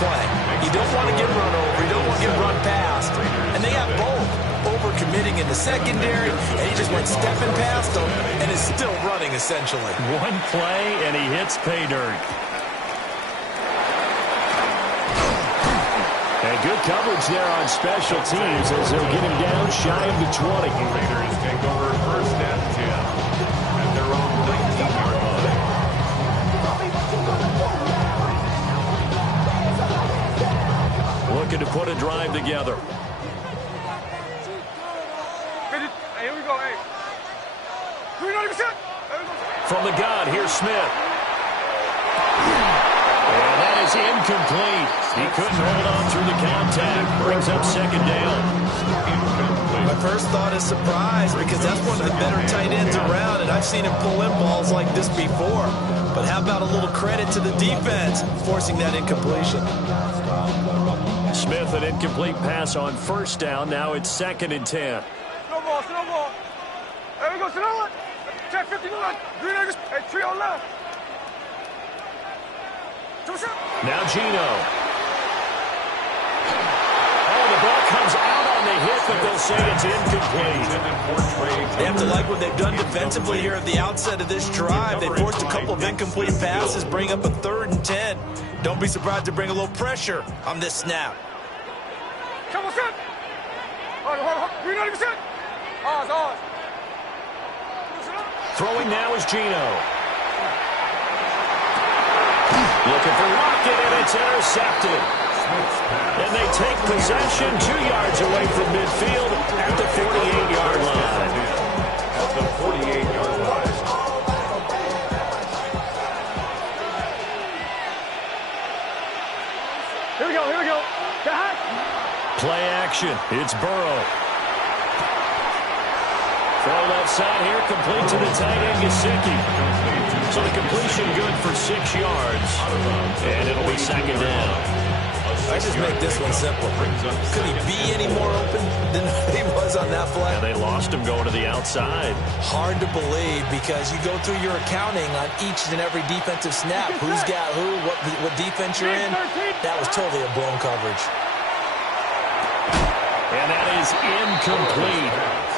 play. You don't want to get run over. You don't want to get run past. And they have both. Over-committing in the secondary, and he just went stepping past them and is still running, essentially. One play, and he hits pay dirt. And good coverage there on special teams as they'll get him down shy of the 20. Raiders take over first and 10 at their own 19-yard line. Looking to put a drive together. Hey, here we go, hey. From the gun, here's Smith. And that is incomplete. He couldn't hold on through the contact. Brings up second down. My first thought is surprise because that's one of the better tight ends around, and I've seen him pull in balls like this before. But how about a little credit to the defense forcing that incompletion? Smith, an incomplete pass on first down. Now it's 2nd and 10. Snowball. There we go, snowball. Check 51. Green Acres. Hey, three on left. Now Gino. Oh, the ball comes out on the hit, but they'll say it's incomplete. They have to like what they've done defensively here at the outset of this drive. They forced a couple of incomplete passes, bring up a 3rd and 10. Don't be surprised to bring a little pressure on this snap. Come on, set. Hold on. Green Acres set. Ours. Throwing now is Gino. Looking for Lockett, and it's intercepted. And they take possession 2 yards away from midfield at the 48-yard line. At the 48-yard line. Here we go. Play action. It's Burrow. Throw left side here, complete to the tight end, Gesicki. So the completion good for 6 yards. And it'll be second down. I just make this one simple. Could he be any more open than he was on that play? Yeah, they lost him going to the outside. Hard to believe because you go through your accounting on each and every defensive snap. Who's got who, what defense you're in. That was totally a blown coverage. And that is incomplete.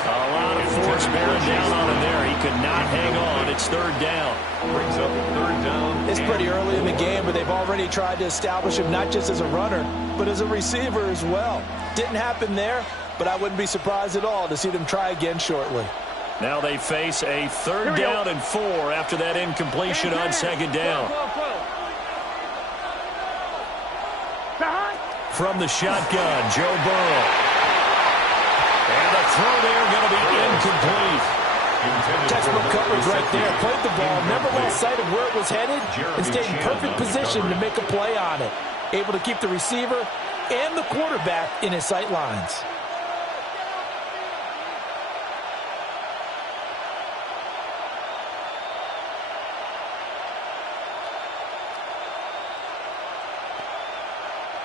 A lot of force bearing down on him there. He could not hang on. It's 3rd down. Brings up 3rd down. It's pretty early in the game, but they've already tried to establish him not just as a runner, but as a receiver as well. Didn't happen there, but I wouldn't be surprised at all to see them try again shortly. Now they face a 3rd down and 4 after that incompletion on 2nd down. From the shotgun, Joe Burrow. And the throw there going to be incomplete. Textbook coverage right there. Played the ball, never lost sight of where it was headed, and stayed in perfect position to make a play on it. Able to keep the receiver and the quarterback in his sight lines.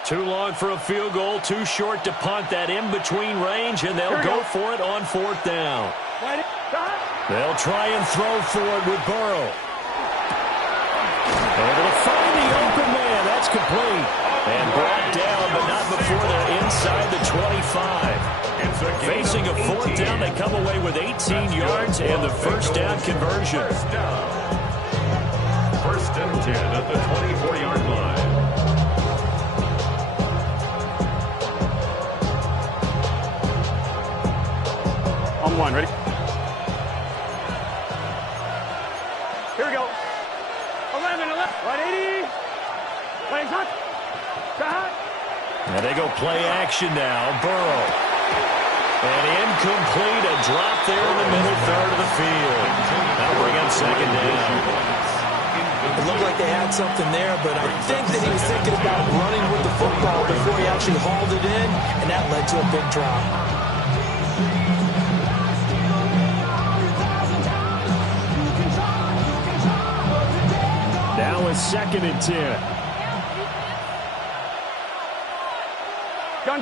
Too long for a field goal, too short to punt. That in-between range, and they'll go for it on 4th down. They'll try and throw for it with Burrow. Able to find the open man. That's complete. And brought down, but not before they're inside the 25. Facing a 4th down, they come away with 18 yards and the first down conversion. First and 10 at the 24-yard line. On one, ready? Here we go. 11, 180. Playing touch. And they go play action now. Burrow. And incomplete. A drop there in the middle third of the field. That'll bring up second down. It looked like they had something there, but I think that he was thinking about running with the football before he actually hauled it in, and that led to a big drop. Now it's 2nd and 10.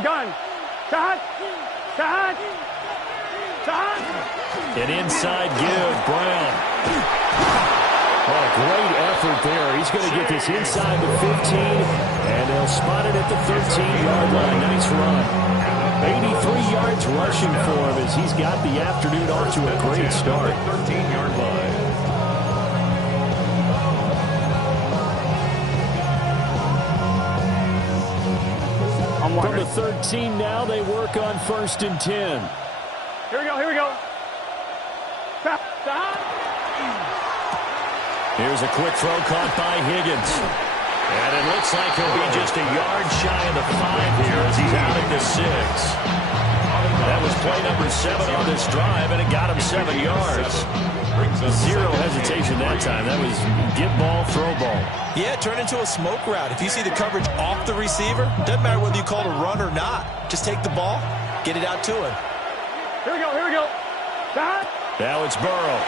Gun. Shot. An inside give, Brown. Oh, great effort there. He's going to get this inside the 15, and they'll spot 13-yard line. Nice run. 83 yards rushing for him as he's got the afternoon off to a great start. 13-yard line. From the 13 now, they work on 1st and 10. Here we go, here we go. Here's a quick throw caught by Higgins. And it looks like he'll be just a yard shy of the 5 here as he's out at the 6. That was play number 7 on this drive, and it got him 7 yards. Zero hesitation that time. That was get ball, throw ball. Yeah, turn into a smoke route. If you see the coverage off the receiver, doesn't matter whether you call it a run or not. Just take the ball, get it out to him. Here we go, here we go. Now it's Burrow.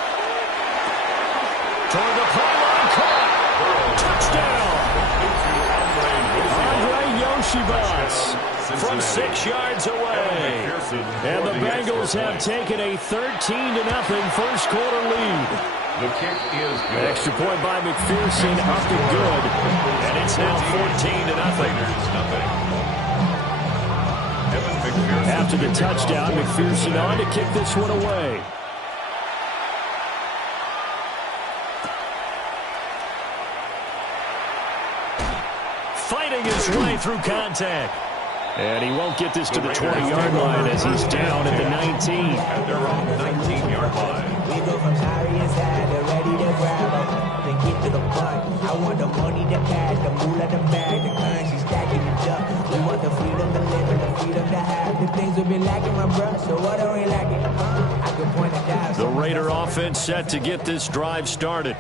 Toward the pylon, caught. Touchdown. Andre Yoshibas from 6 yards away. And the Bengals have taken a 13-0 first quarter lead. The kick is good. Extra point by McPherson, up and good. And it's now 14-0. After the touchdown, McPherson on to kick this one away. Fighting his way through contact. And he won't get this to the 20-yard line as he's down at the 19. At their own 19-yard line. We go from sorry inside to ready to grab up, then get to the point. I want the money, the cash, the moolah, the bag, the currency stacking it up. We want the freedom to live and the freedom to have. The things we've been lacking, my bro, so what are we lacking? I can point it out. The Raider offense set to get this drive started.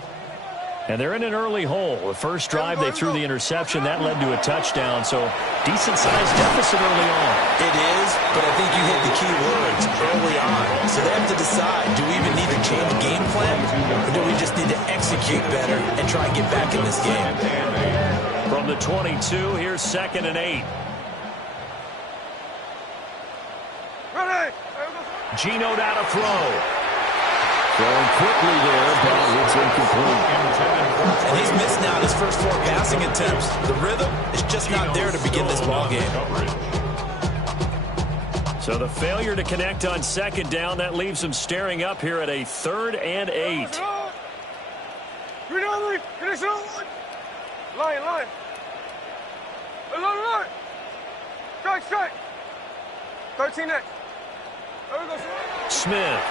And they're in an early hole. The first drive, they threw the interception. That led to a touchdown, so decent-sized deficit early on. It is, but I think you hit the key words early on. So they have to decide, do we even need to change game plan, or do we just need to execute better and try and get back in this game? From the 22, here's 2nd and 8. Ready. Gino down to throw. Throwing quickly there, but it's incomplete. And he's missed now his first 4 passing attempts. The rhythm is just not there to begin this ball game. So the failure to connect on 2nd down, that leaves him staring up here at a 3rd and 8. Line. Strike. 13 next. Smith.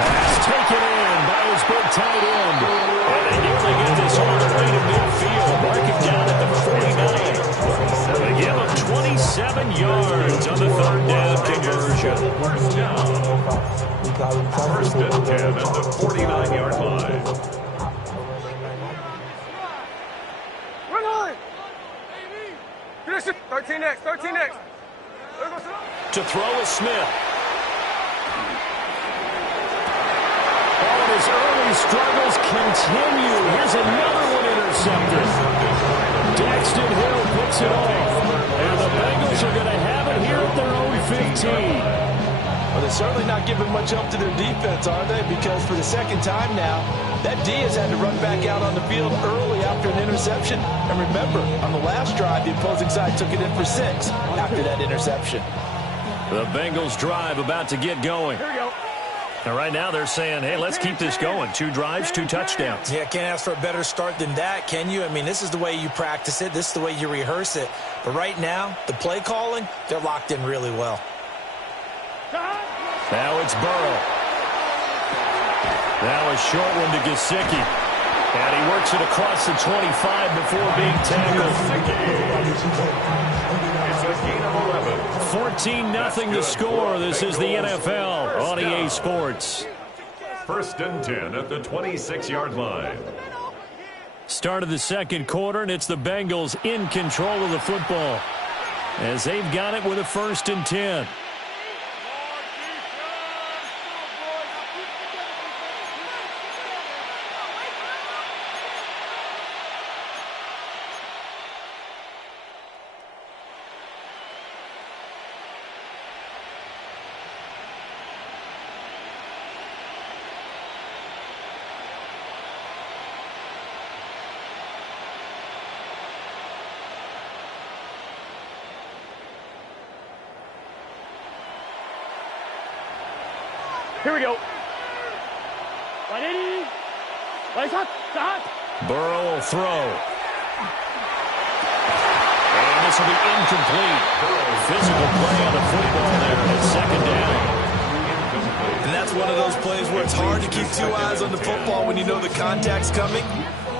Pass taken in by his big tight end. And they nearly get this all the way to midfield. Marking down at the 49. They give him 27 yards on the 3rd down conversion. First and 10 at the 49-yard line. Run line. 13 next. To throw is Smith. His early struggles continue. Here's another one intercepted. Daxton Hill picks it off. And the Bengals are going to have it here at their own 15. Well, they're certainly not giving much help to their defense, are they? Because for the 2nd time now, that D has had to run back out on the field early after an interception. And remember, on the last drive, the opposing side took it in for 6 after that interception. The Bengals drive about to get going. Here we go. And right now they're saying, hey, let's keep this going. 2 drives, 2 touchdowns. Yeah, can't ask for a better start than that, can you? I mean, this is the way you practice it. This is the way you rehearse it. But right now, the play calling, they're locked in really well. Now it's Burrow. Now a short one to Gesicki. And he works it across the 25 before being tackled. It's a gain of 11. 14-0 the score. This is the NFL on EA Sports. First and 10 at the 26-yard line. Start of the 2nd quarter, and it's the Bengals in control of the football as they've got it with a 1st and 10. Here we go. 180. Burrow will throw. And this will be incomplete. Physical play on the football there at second down. And that's one of those plays where it's hard to keep two eyes on the football when you know the contact's coming,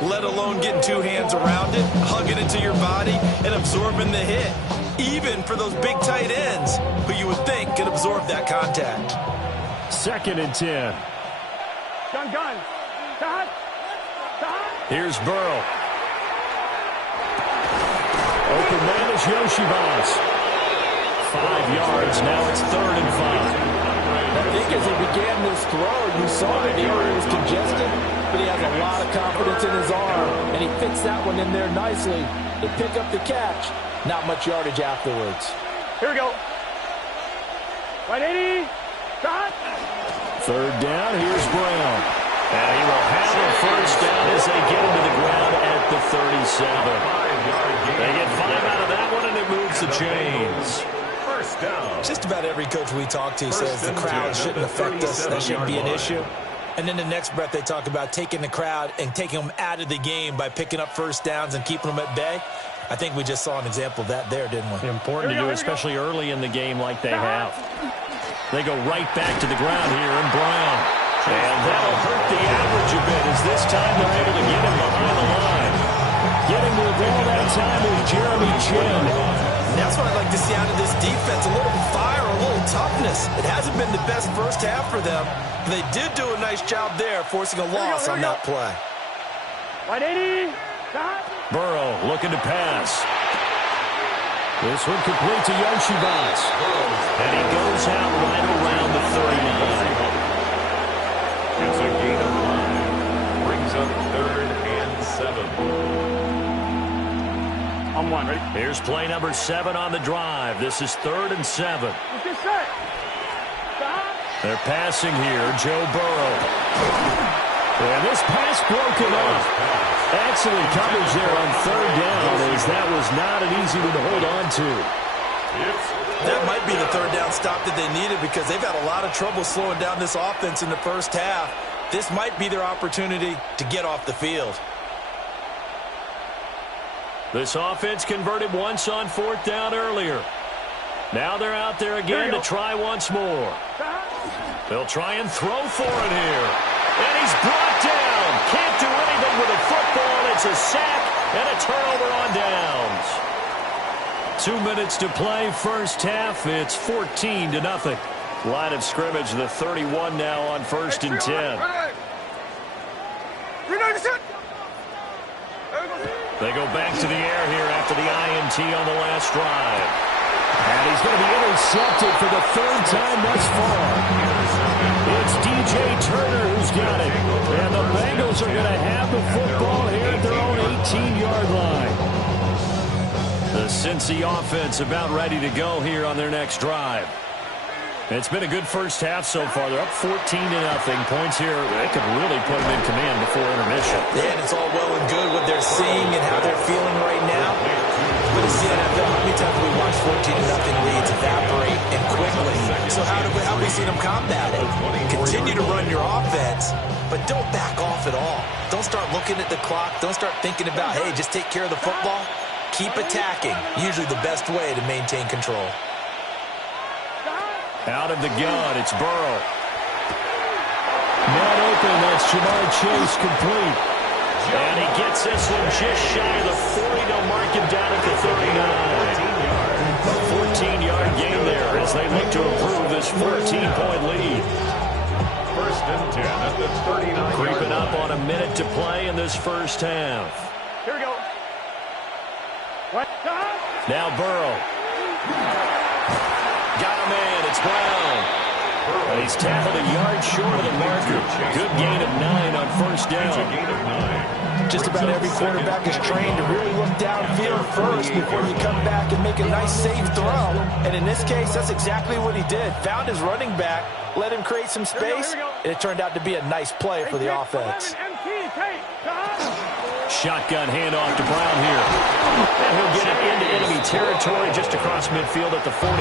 let alone getting two hands around it, hugging it to your body, and absorbing the hit, even for those big tight ends who you would think could absorb that contact. 2nd and 10. Gun. Here's Burrow. Open man is Yoshibas. 5 yards. Now it's 3rd and 5. I think as he began this throw, you saw that the area was congested, but he has a lot of confidence in his arm, and he fits that one in there nicely to pick up the catch. Not much yardage afterwards. Here we go. 180. 3rd down. Here's Brown. And he will have a first down as they get him to the ground at the 37. They get 5 out of that one, and it moves the chains. First down. Just about every coach we talk to says the crowd shouldn't affect us. That shouldn't be an issue. And then the next breath they talk about taking the crowd and taking them out of the game by picking up first downs and keeping them at bay. I think we just saw an example of that there, didn't we? Important to do, especially early in the game like they have. They go right back to the ground here, and Brown. And that'll hurt the average a bit as this time they're able to get him behind the line. Getting to the ball that time is Jeremy Chin. That's what I'd like to see out of this defense, a little fire, a little toughness. It hasn't been the best first half for them, but they did do a nice job there, forcing a loss on that play. 180. Burrow looking to pass. This one complete to Yoshibas. And he goes out right around the 39. It's a gain of 5. Brings up 3rd and 7. On 1, ready? Here's play number 7 on the drive. This is 3rd and 7. Let's get set. They're passing here, Joe Burrow. And this pass broken up. Excellent coverage there on 3rd down, as that was not an easy one to hold on to. That might be the 3rd down stop that they needed because they've had a lot of trouble slowing down this offense in the first half. This might be their opportunity to get off the field. This offense converted once on 4th down earlier. Now they're out there again to try once more. They'll try and throw for it here. And he's brought down. Can't do anything with a football. It's a sack and a turnover on downs. 2 minutes to play, first half. It's 14-0. Line of scrimmage, the 31 now on 1st and 10. They go back to the air here after the INT on the last drive. And he's going to be intercepted for the 3rd time thus far. It's DJ Turner who's got it. And the Bengals are going to have the football here at their own 18-yard line. The Cincy offense about ready to go here on their next drive. It's been a good first half so far. They're up 14-0. Points here, they could really put them in command before intermission. Yeah, and it's all well and good what they're seeing and how they're feeling right now. But it's the NFL. How many times have we watched 14-0 leads evaporate and quickly? So how have we seen them combat it? Continue to run your offense, but don't back off at all. Don't start looking at the clock. Don't start thinking about, hey, just take care of the football. Keep attacking. Usually the best way to maintain control. Out of the gun, it's Burrow. Not open, that's Jamar Chase complete. And he gets this one just shy of the 40. They'll mark him down at the 39. 14-yard gain there as they look to improve this 14-point lead. 1st and 10 at the 39. Creeping up on a minute to play in this first half. Here we go. What? Now Burrow. Got a man, it's Brown. And he's tackled a yard short of the marker. Good gain of 9 on 1st down. Just about every quarterback is trained to really look downfield first before you come back and make a nice safe throw. And in this case, that's exactly what he did. Found his running back, let him create some space, and it turned out to be a nice play for the offense. Shotgun handoff to Brown here. And he'll get it into enemy territory just across midfield at the 49.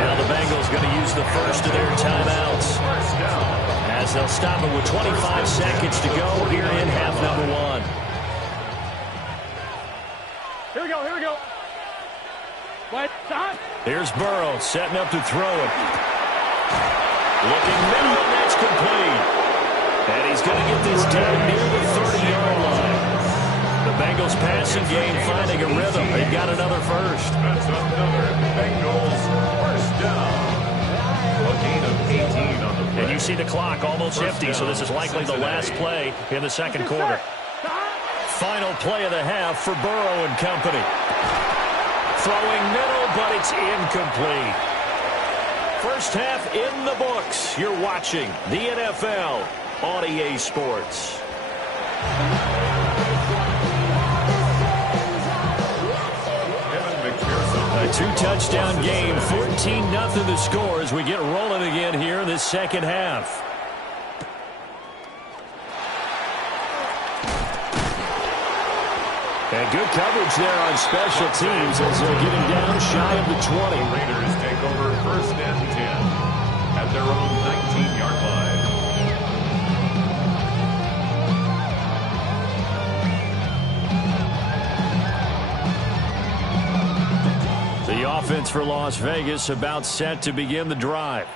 Now the Bengals going to use the first of their timeouts as they'll stop it with 25 seconds to go here in half number 1. Here we go, here we go. Wait, stop. Here's Burrow setting up to throw it. Looking middle, and that's complete. And he's going to get this down near the 30-yard line. The Bengals passing game finding a rhythm. They've got another first. That's another Bengals first down. A gain of 18 on the play. And you see the clock almost empty, so this is likely the last play in the second quarter. Final play of the half for Burrow and company. Throwing middle, but it's incomplete. First half in the books. You're watching the NFL on EA Sports. A 2-touchdown game, 14-0 the score as we get rolling again here in this second half. And good coverage there on special teams as they're getting down shy of the 20. The Raiders take over first and 10 at their own 19-yard line. The offense for Las Vegas about set to begin the drive.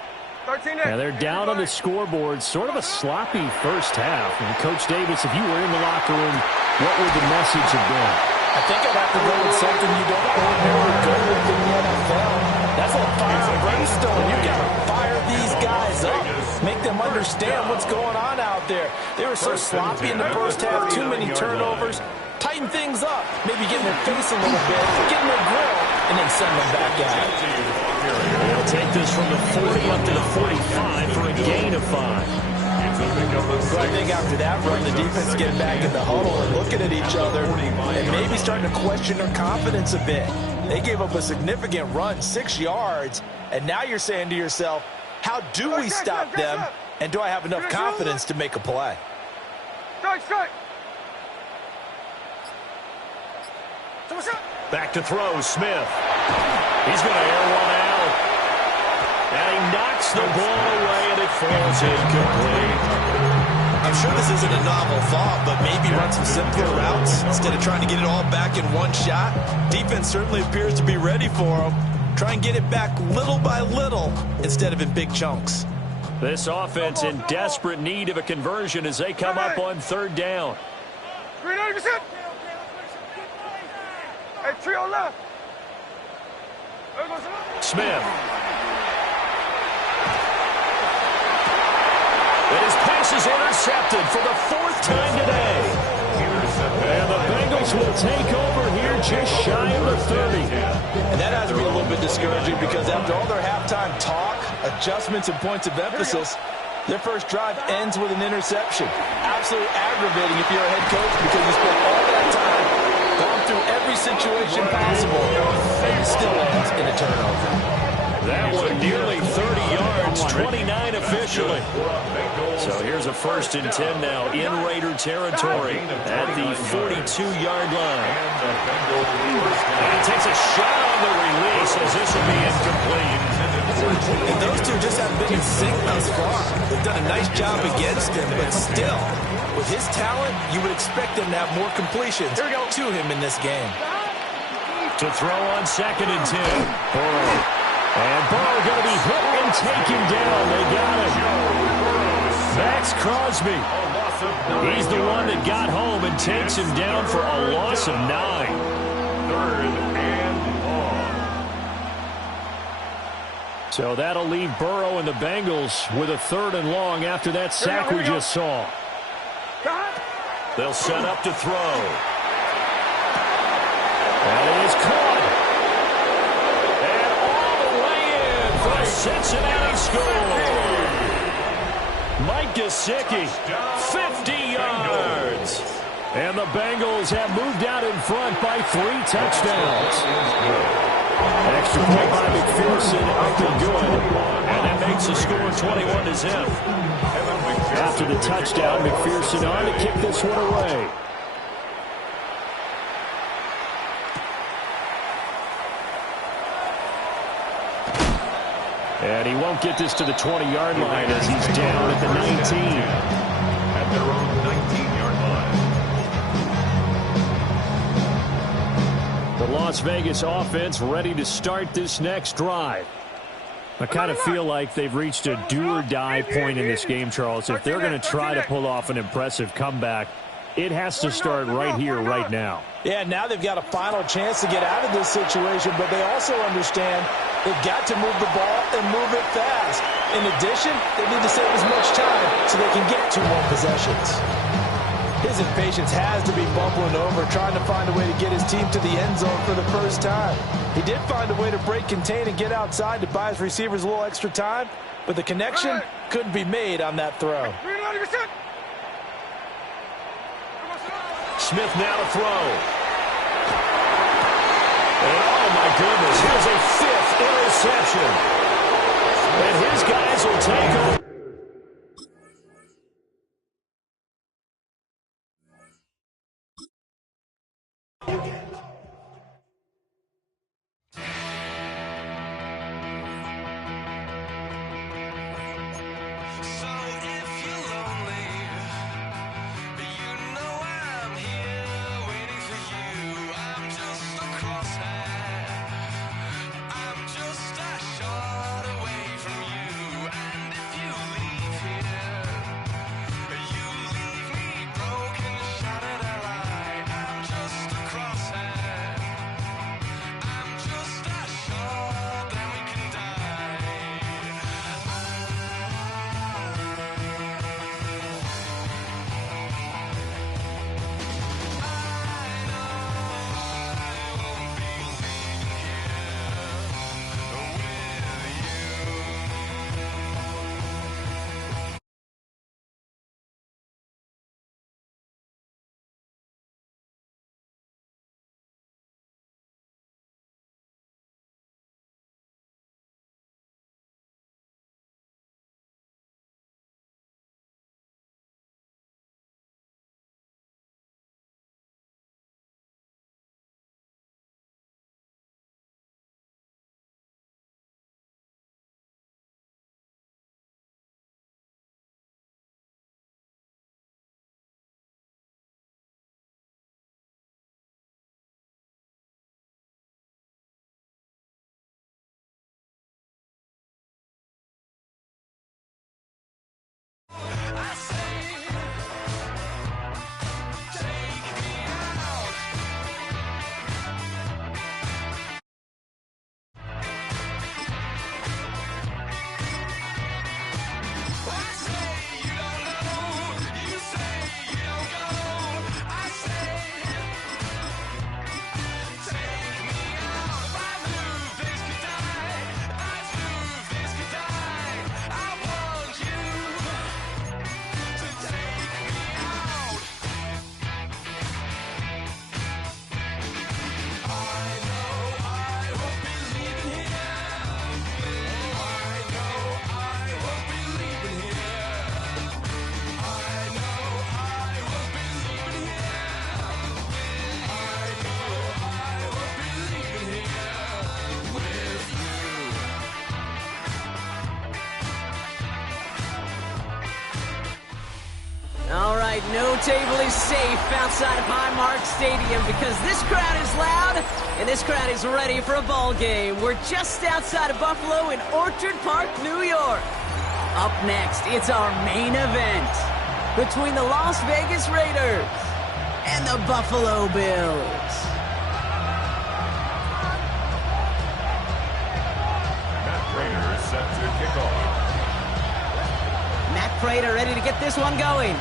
And they're down on the scoreboard, sort of a sloppy first half. And Coach Davis, if you were in the locker room, what would the message have been? I think I'd have to go with something you don't ordinarily go with in the NFL. That's a fire and brimstone. You got to fire these guys up. Make them understand what's going on out there. They were so sloppy in the first half, too many turnovers. Tighten things up. Maybe get in their face a little bit, get in their grill, and then send them back out. They'll take this from the 40 up to the 45 for a gain of 5. So I think after that run, the defense getting back in the huddle and looking at each other and maybe starting to question their confidence a bit. They gave up a significant run, 6 yards, and now you're saying to yourself, how do we stop them, and do I have enough confidence to make a play? Strike. Back to throw, Smith. He's going to air one out. And he knocks the ball away, and it falls incomplete. I'm sure this isn't a novel thought, but maybe run some simpler routes instead of trying to get it all back in one shot. Defense certainly appears to be ready for them. Try and get it back little by little instead of in big chunks. This offense in desperate need of a conversion as they come up on third down. 390%. Hey, trio left. Smith. And his pass is intercepted for the 4th time today. And the Bengals will take over here just shy of the 30. And that has to be a little bit discouraging because after all their halftime talk, adjustments, and points of emphasis, their first drive ends with an interception. Absolutely aggravating if you're a head coach because you spent all that time going through every situation possible, and it still ends in a turnover. That one nearly 30 yards, 29 officially. So here's a 1st and 10 now in Raider territory at the 42-yard line. And he takes a shot on the release as this will be incomplete. And those two just haven't been in sync thus far. They've done a nice job against him, but still, with his talent, you would expect them to have more completions to him in this game. To throw on 2nd and 10. Burrow. And Burrow going to be hit and taken down. They got him. Max Crosby. He's the one that got home and takes him down for a loss of 9. 3rd and long. So that'll leave Burrow and the Bengals with a 3rd and long after that sack we just saw. They'll set up to throw. And it is caught. Cincinnati score. Mike Gesicki, 50 yards. And the Bengals have moved out in front by 3 touchdowns. Extra point by McPherson, up and good. And that makes the score 21-0. After the touchdown, McPherson on to kick this one away. And he won't get this to the 20-yard line as he's down at the 19. At their own 19-yard line. The Las Vegas offense ready to start this next drive. I kind of feel like they've reached a do-or-die point in this game, Charles. If they're going to try to pull off an impressive comeback, it has to start right here, right now. Yeah, now they've got a final chance to get out of this situation, but they also understand they've got to move the ball and move it fast. In addition, they need to save as much time so they can get 2 more possessions. His impatience has to be bubbling over, trying to find a way to get his team to the end zone for the first time. He did find a way to break contain and get outside to buy his receivers a little extra time, but the connection couldn't be made on that throw. Smith now to throw. And oh my goodness, here's a 5th interception. And his guys will take over. No table is safe outside of Highmark Stadium because this crowd is loud and this crowd is ready for a ball game. We're just outside of Buffalo in Orchard Park, New York. Up next, it's our main event between the Las Vegas Raiders and the Buffalo Bills. Matt Prater is set to kick off. Matt Prater ready to get this one going.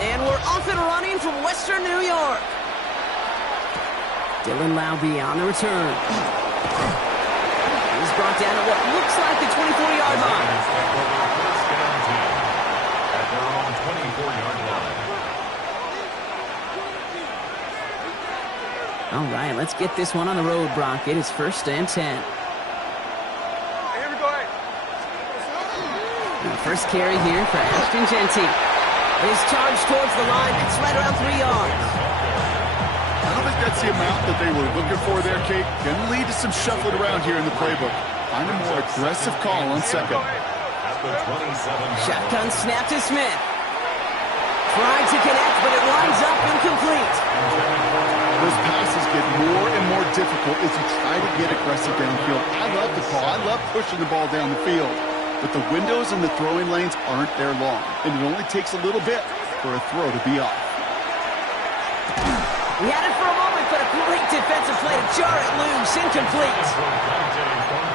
And we're off and running from Western New York. Dylan Laube on the return. He's brought down at what looks like the 24-yard line. At their own 24-yard line. All right, let's get this one on the road, Brock. It is 1st and 10. Here we go. And the first carry here for Ashton Genty. His charge towards the line. It's right around 3 yards. I don't think that's the amount that they were looking for there, Kate. Can lead to some shuffling around here in the playbook. Find a more aggressive call on second. Shotgun snap to Smith. Tried to connect, but it winds up incomplete. Those passes get more and more difficult as you try to get aggressive downfield. I love the call. I love pushing the ball down the field. But the windows in the throwing lanes aren't there long, and it only takes a little bit for a throw to be off. He had it for a moment, but a great defensive play to jar it loose. Incomplete.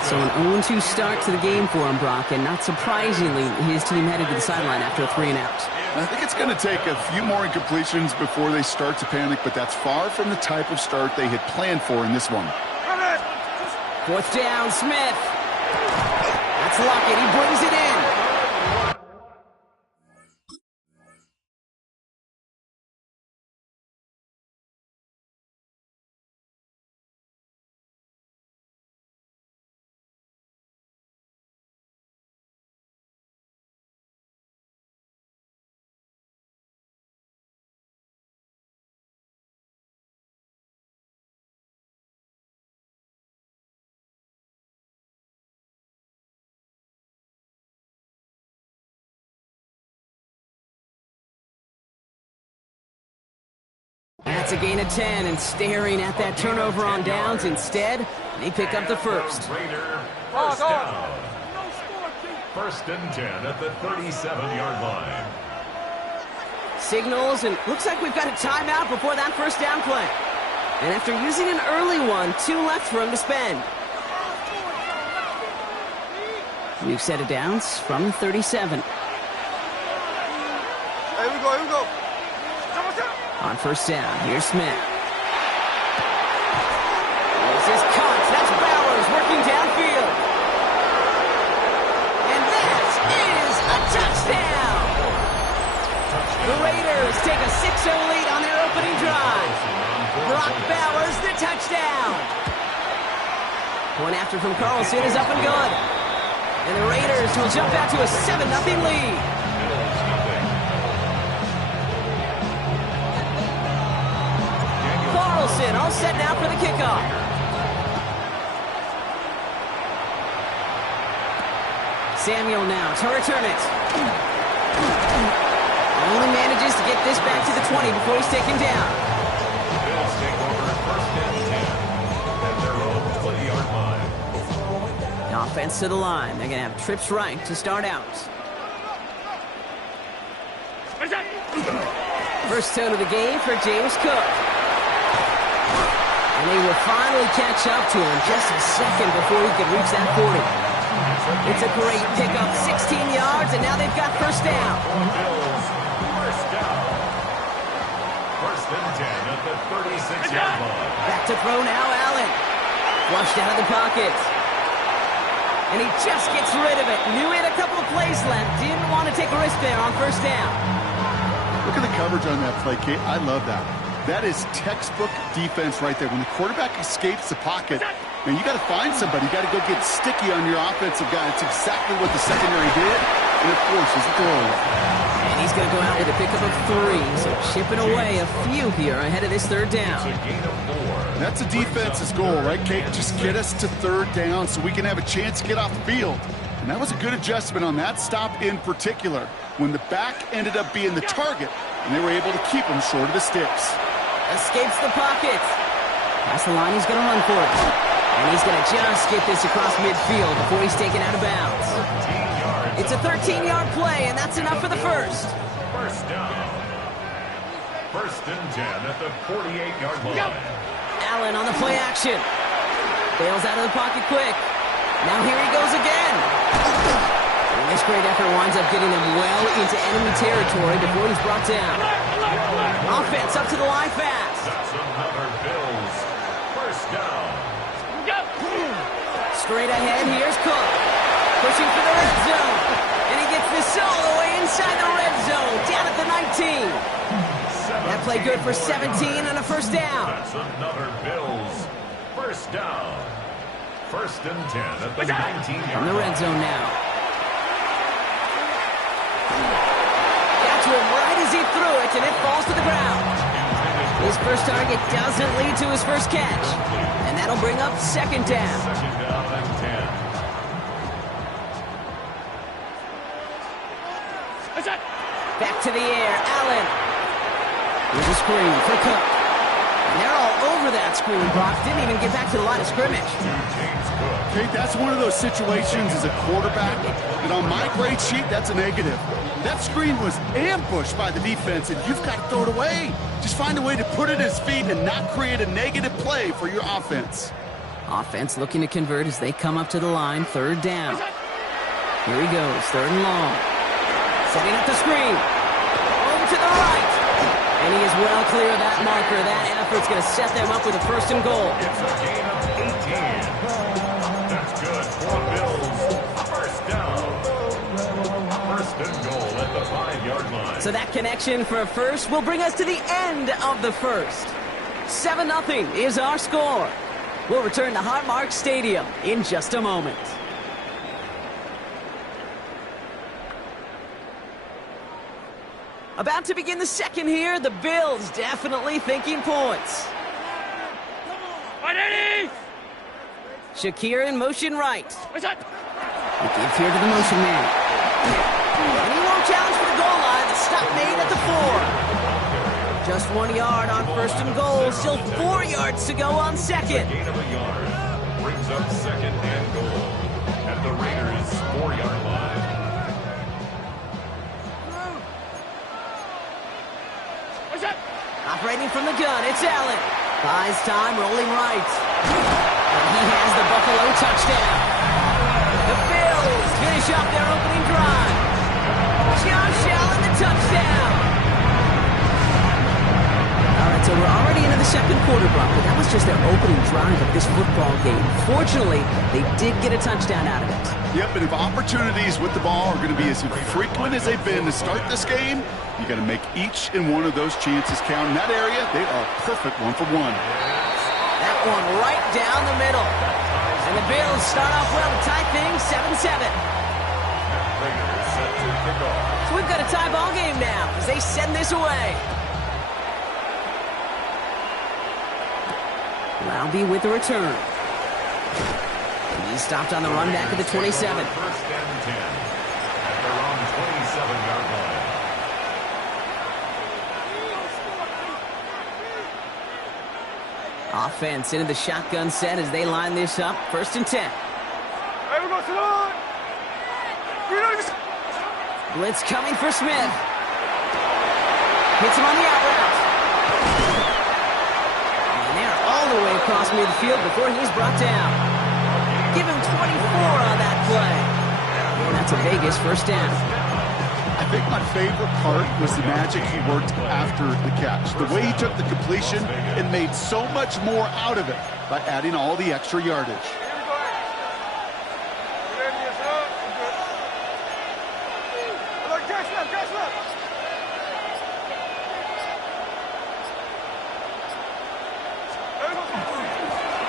So an 0-2 start to the game for him, Brock, and not surprisingly, his team headed to the sideline after a 3-and-out. I think it's going to take a few more incompletions before they start to panic, but that's far from the type of start they had planned for in this one. Fourth down, Smith. That's Lockett. He brings it in. That's a gain of 10, and staring at that turnover on downs instead, they pick up the first. First down. First and 10 at the 37-yard line. Signals, and looks like we've got a timeout before that first down play. And after using an early one, 2 left for him to spend. New set of downs from the 37. Here we go. On first down, here's Smith. This is caught. That's Bowers working downfield. And that is a touchdown. The Raiders take a 6-0 lead on their opening drive. Brock Bowers, the touchdown. Point after from Carlson is up and good. And the Raiders will jump out to a 7-0 lead. Carlson all set now for the kickoff. Samuel now to return it. Only manages to get this back to the 20 before he's taken down. Bills take over first and 10 at their own 20-yard line. Offense to the line. They're going to have trips right to start out. First tone of the game for James Cook. And they will finally catch up to him just a second before he could reach that 40. It's a great pickup, 16 yards, and now they've got first down. First down. First and 10 at the 36-yard line. Back to throw now, Allen. Flushed out of the pocket. And he just gets rid of it. Knew he had a couple of plays left. Didn't want to take a risk there on first down. Look at the coverage on that play, Kate. I love that. That is textbook defense right there. When the quarterback escapes the pocket, man, you got to find somebody. You got to go get sticky on your offensive guy. It's exactly what the secondary did, and of course, it's a throw. And he's going to go out with a pickup of 3, so chipping away a few here ahead of this third down. It's a gain of 4. That's a defense's goal, right, Kate? Just get us to third down so we can have a chance to get off the field. And that was a good adjustment on that stop in particular, when the back ended up being the target, and they were able to keep him short of the sticks. Escapes the pocket. Past the line, he's going to run for it. And he's going to just get this across midfield before he's taken out of bounds. It's a 13-yard play, and that's enough for the first. First down. First and 10 at the 48-yard line. Allen on the play action. Bails out of the pocket quick. Now here he goes again. And this great effort winds up getting him well into enemy territory before he's brought down. Offense up to the line fast. That's another Bills. First down. Straight ahead, here's Cook. Pushing for the red zone. And he gets this all the way inside the red zone. Down at the 19. That play good for 17 and a first down. That's another Bills. First down. First and 10 at the 19-yard From the red line. zone now. Got to him right as he threw it, and it falls to the ground. His first target doesn't lead to his first catch. And that'll bring up second down. Second down and 10. Back to the air. Allen. Here's a screen for Cook. And they're all over that screen. Brock didn't even get back to the line of scrimmage. Okay, that's one of those situations as a quarterback that on my grade sheet, that's a negative. That screen was ambushed by the defense, and you've got to throw it away. Just find a way to put it at his feet and not create a negative play for your offense. Offense looking to convert as they come up to the line. Third down. Here he goes. Third and long. Setting up the screen. Over to the right. And he is well clear of that marker. That effort's going to set them up with a first and goal. It's a gain of 18. That's good for the Bills. First down. First and goal at the 5-yard line. So that connection for a first will bring us to the end of the first. 7-0 is our score. We'll return to Highmark Stadium in just a moment. About to begin the second here. The Bills definitely thinking points. Shakir in motion right. He gives here to the motion man. And he won't challenge for the goal line. The stop made at the 4. Just 1 yard on first and goal. Still 4 yards to go on second. Gain of a yard. Brings up second and goal at the Raiders' 4-yard line. Operating from the gun, it's Allen. Buys time, rolling right. And he has the Buffalo touchdown. The Bills finish up their opening drive. Josh Allen, the touchdown. All right, so we're already into the second quarter, Brock, but that was just their opening drive of this football game. Fortunately, they did get a touchdown out of it. Yep, and if opportunities with the ball are going to be as frequent as they've been to start this game, you got to make each and one of those chances count. In that area, they are perfect 1-for-1. That one right down the middle. And the Bills start off well to tie things 7-7. Raiders set to kick off. So we've got a tie ball game now as they send this away. Laube with the return. He stopped on the run back at the 27. First and 10 at their own 27-yard line. Offense into the shotgun set as they line this up. First and 10. Blitz coming for Smith. Hits him on the out route. And they're all the way across midfield before he's brought down. Give him 24 on that play. And that's a Vegas first down. I think my favorite part was the magic he worked after the catch. The way he took the completion and made so much more out of it by adding all the extra yardage.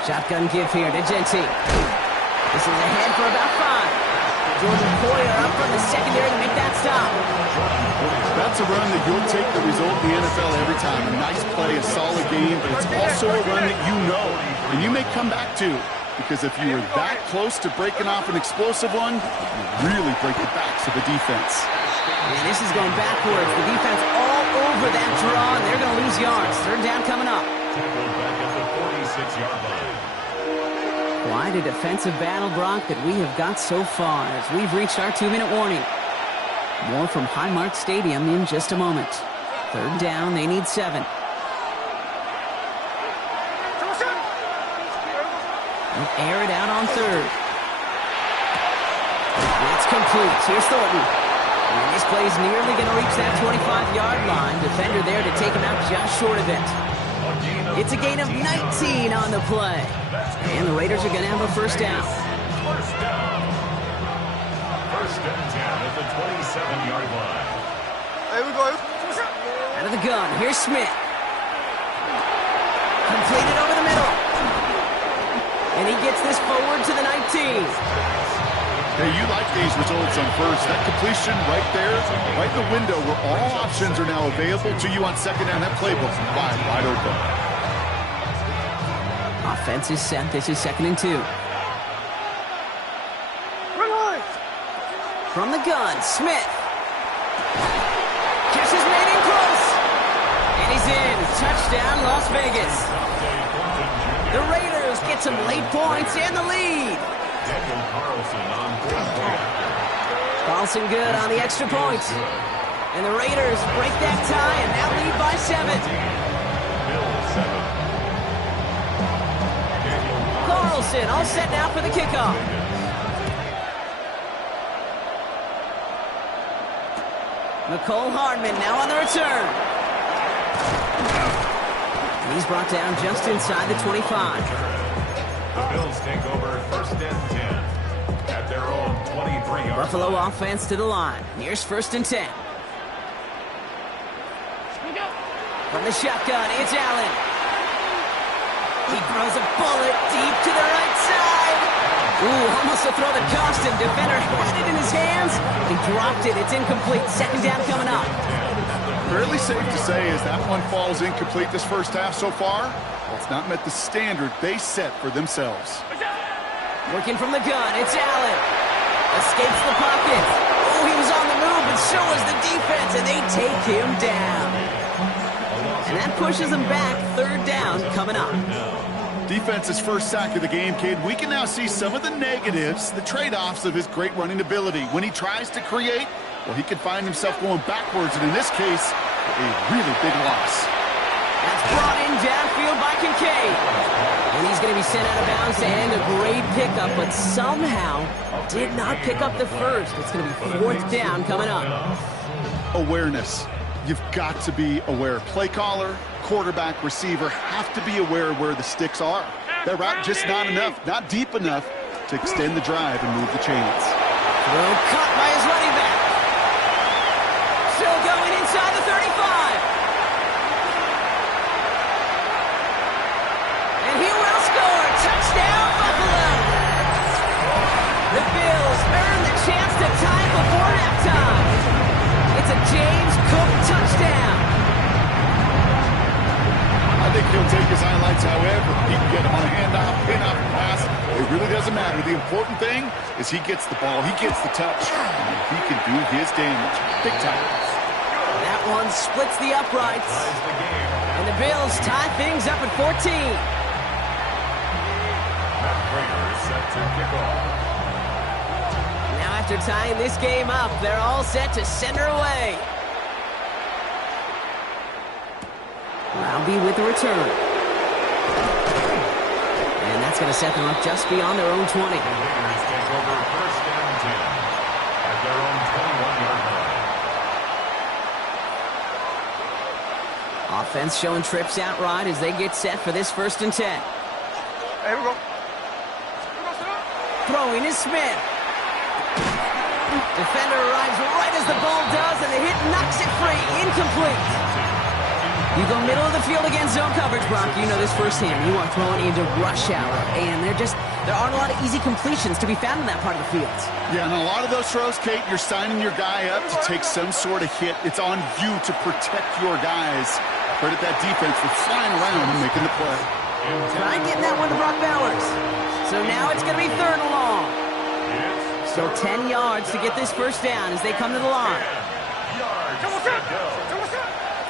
Shotgun give here to Genty. This is ahead for about 5. Jordan Poyer up from the secondary to make that stop. That's a run that you'll take the result in the NFL every time. A nice play, a solid game, but it's also a run that you know and you may come back to, because if you were that close to breaking off an explosive one, you really break the backs of the defense. And this is going backwards. The defense all over that draw, and they're going to lose yards. Third down coming up. Tackled back at the 46-yard line. Quite a defensive battle, Brock, that we have got so far as we've reached our 2-minute warning. More from Highmark Stadium in just a moment. Third down, they need 7. They'll air it out on third. That's complete. Here's Thornton. And this play is nearly going to reach that 25-yard line. Defender there to take him out just short of it. It's a gain of 19 on the play. And the Raiders are going to have a first down. First down. First and 10 at the 27-yard line. Out of the gun, here's Smith. Completed over the middle. And he gets this forward to the 19. Hey, you like these results on first. That completion right there, right in the window where all options are now available to you on second down. That playbook wide open. Offense is set. This is 2nd and 2. From the gun, Smith. touchdown, Las Vegas. The Raiders get some late points and the lead. Carlson good on the extra points. And the Raiders break that tie and now lead by 7. Carlson all set now for the kickoff. Nicole Hardman now on the return. And he's brought down just inside the 25. The Bills take over first and 10 at their own 23-yard Buffalo line. offense to the line. Here's first and 10. From the shotgun, it's Allen. He throws a bullet deep to the right side. Ooh, almost a throw that cost him. Defender had it in his hands. He dropped it. It's incomplete. Second down coming up. Fairly safe to say as that one falls incomplete this first half so far, it's not met the standard they set for themselves. Working from the gun, it's Allen. Escapes the pocket. Oh, he was on the move, but so was the defense, and they take him down. And that pushes them back. Third down coming up. Defense's first sack of the game, kid. We can now see some of the negatives, the trade-offs of his great running ability. When he tries to create, well, he can find himself going backwards, and in this case, a really big loss. That's brought in downfield by Kincaid. And he's going to be sent out of bounds and a great pickup, but somehow did not pick up the first. It's going to be fourth down coming up. Awareness. You've got to be aware. Play caller, quarterback, receiver have to be aware of where the sticks are. That route just not enough, not deep enough to extend the drive and move the chains. Throw caught by his running back. Still going inside the 35. And he will score. Touchdown, Buffalo. The Bills earn the chance to tie before halftime. It's a James Cook touchdown. I think he'll take his highlights however. He can get him on a handoff, pin-off, pass. It really doesn't matter. The important thing is he gets the ball, he gets the touch, and he can do his damage. Big time. That one splits the uprights. And the Bills tie things up at 14. Set to kick off. Now after tying this game up, they're all set to send her away. Roundy with the return. And that's going to set them up just beyond their own 20. The Raiders take over first and 10 at their own 21-yard line. Offense showing trips out right as they get set for this first and 10. Hey, here we go. Throwing is Smith. Defender arrives right as the ball does, and the hit knocks it free. Incomplete. You go middle of the field against zone coverage, Brock. You know this firsthand. You are throwing into rush hour, and there aren't a lot of easy completions to be found in that part of the field. Yeah, and a lot of those throws, Kate, you're signing your guy up to take some sort of hit. It's on you to protect your guys. Credit that defense for flying around and making the play. Try getting that one to Brock Bowers. So now it's going to be third and long. So 10 yards to get this first down as they come to the line.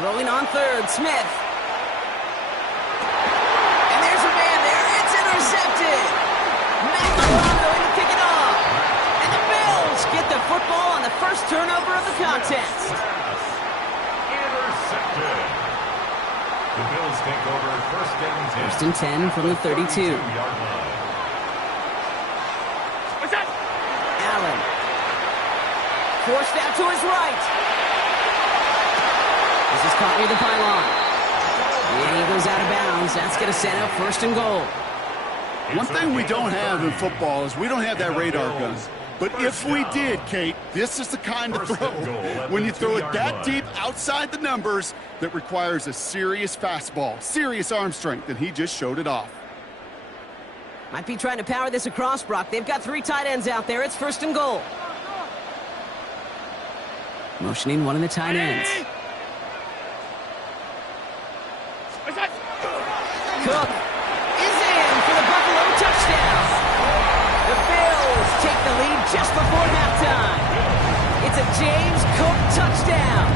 Throwing on third, Smith. And there's a man there. It's intercepted. McElroy going to kick it off. And the Bills get the football on the first turnover of the contest. Intercepted. The Bills take over first and 10. First and 10 from the 32. 32-yard line. Allen. Forced out to his right. This is caught near the pylon. And he goes out of bounds. That's going to set up first and goal. One thing we don't have in football is we don't have that radar gun. But if we did, Kate, this is the kind of throw, when you throw it that deep outside the numbers, that requires a serious fastball, serious arm strength, and he just showed it off. Might be trying to power this across, Brock. They've got 3 tight ends out there. It's first and goal. Motioning one of the tight ends. Cook is in for the Buffalo touchdown. The Bills take the lead just before halftime. It's a James Cook touchdown.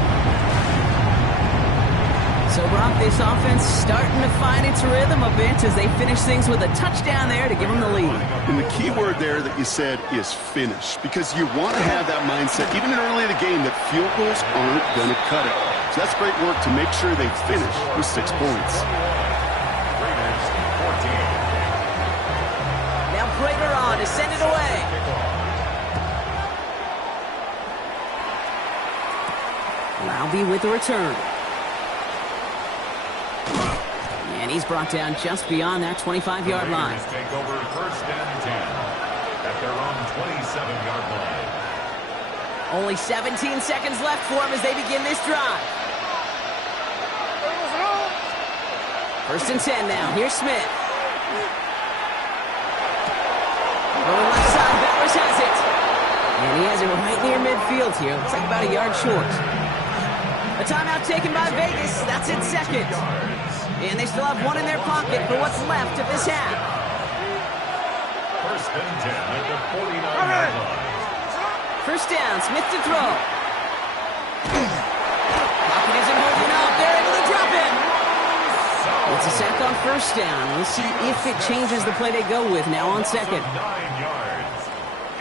So So, Brock, this offense starting to find its rhythm a bit as they finish things with a touchdown there to give them the lead. And the key word there that you said is finish, because you want to have that mindset, even early in the game, that field goals aren't going to cut it. So that's great work to make sure they finish with 6 points. Now Prater on to send it away. Laube with the return. And he's brought down just beyond that 25-yard line. Take over first and 10 at their own 27-yard line. Only 17 seconds left for him as they begin this drive. First and 10 now. Here's Smith. Going left side, Bowers has it. And he has it right near midfield here. Looks like about a yard short. A timeout taken by Vegas. That's its second. And they still have one in their pocket for what's left of this half. First and 10 at the 49-yard line. First down, Smith to throw. Pocket isn't holding up. They're able to drop it. It's a sack on first down. We'll see if it changes the play they go with now on second. 9 yards.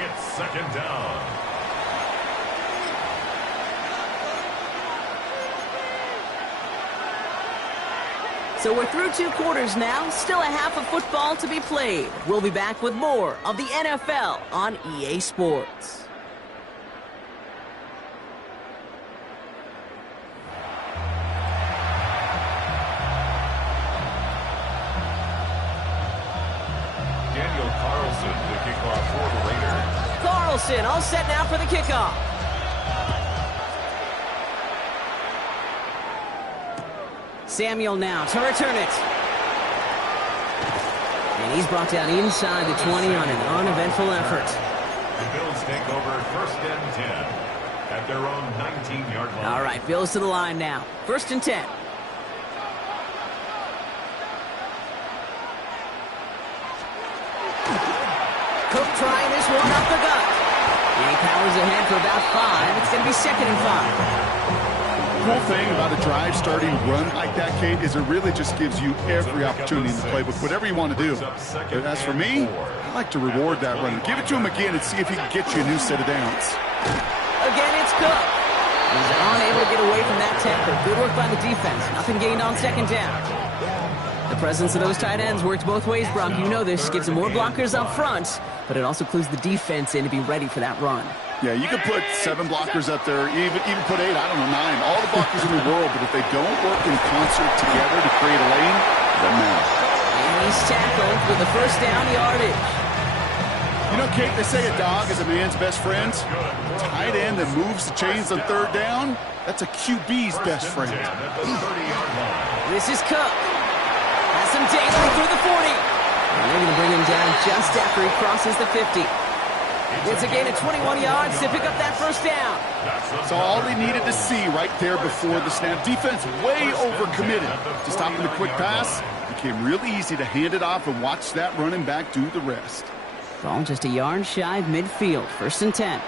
It's second down. So we're through 2 quarters now. Still a half of football to be played. We'll be back with more of the NFL on EA Sports. Daniel Carlson to kick off for the Raiders. Carlson all set now for the kickoff. Samuel now to return it. And he's brought down inside the 20 on an uneventful effort. The Bills take over first and 10 at their own 19-yard line. All right, Bills to the line now. First and 10. Cook trying this one off the gut. And he powers ahead for about 5. It's going to be second and 5. The cool thing about a drive starting run like that, Kate, is it really just gives you every opportunity in the playbook, whatever you want to do. But as for me, I like to reward that runner. Give it to him again and see if he can get you a new set of downs. Again, it's Cook. He's unable to get away from that tackle. Good work by the defense. Nothing gained on second down. The presence of those tight ends works both ways, Brock. You know this. Gives them more blockers up front, but it also clues the defense in to be ready for that run. Yeah, you could put 7 blockers up there, even put 8, I don't know, 9. All the blockers in the world, but if they don't work in concert together to create a lane, it doesn't matter. And he's tackled with the first down yardage. You know, Kate, they say a dog is a man's best friend. Tight end that moves the chains on third down, that's a QB's best friend. This is Cook. Has some daylight through the 40. And they're going to bring him down just after he crosses the 50. It's a gain of 21 yards to pick up that first down. So all they needed to see right there before the snap. Defense way overcommitted to stopping the quick pass. It became really easy to hand it off and watch that running back do the rest. Ball just a yard shy of midfield. First and 10.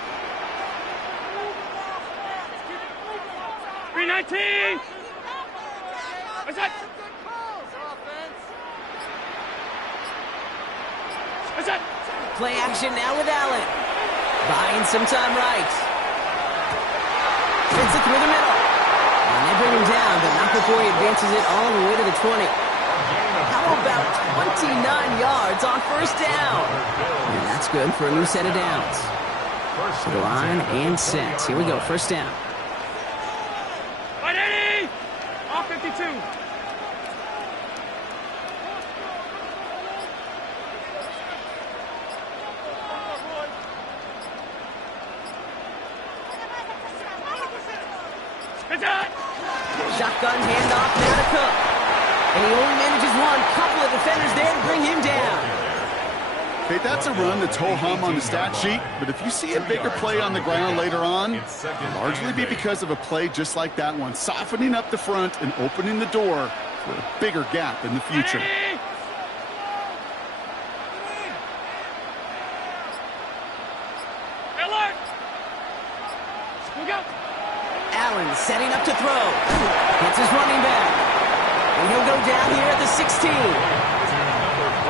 319. What's that? What's that? Play action now with Allen. Buying some time right. Fits it through the middle. And they bring him down, but not before he advances it all the way to the 20. How about 29 yards on first down? And that's good for a new set of downs. To the line and set. Here we go, first down. 180. Off 52. Shotgun handoff now to Cook. And he only manages one. Couple of defenders there to bring him down. Hey, that's a run that's ho-hum on the stat sheet, but if you see a bigger play on the ground later on, it'll largely be because of a play just like that one, softening up the front and opening the door for a bigger gap in the future. Allen setting up to throw. Hits his running back. And he'll go down here at the 16.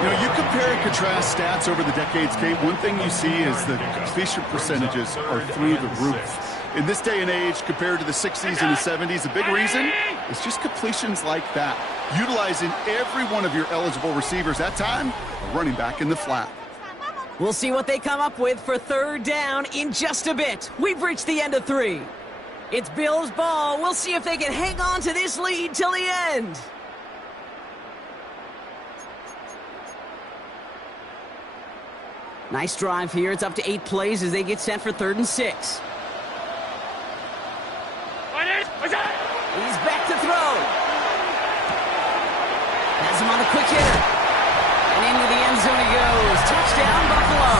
You know, you compare and contrast stats over the decades, Kate. One thing you see is the completion percentages are through the roof. In this day and age, compared to the 60s and the 70s, a big reason is just completions like that. Utilizing every one of your eligible receivers. That time, a running back in the flat. We'll see what they come up with for third down in just a bit. We've reached the end of 3. It's Bills' ball. We'll see if they can hang on to this lead till the end. Nice drive here. It's up to 8 plays as they get set for 3rd and 6. He's back to throw. Has him on the quick hitter. And into the end zone he goes. Touchdown, Buffalo.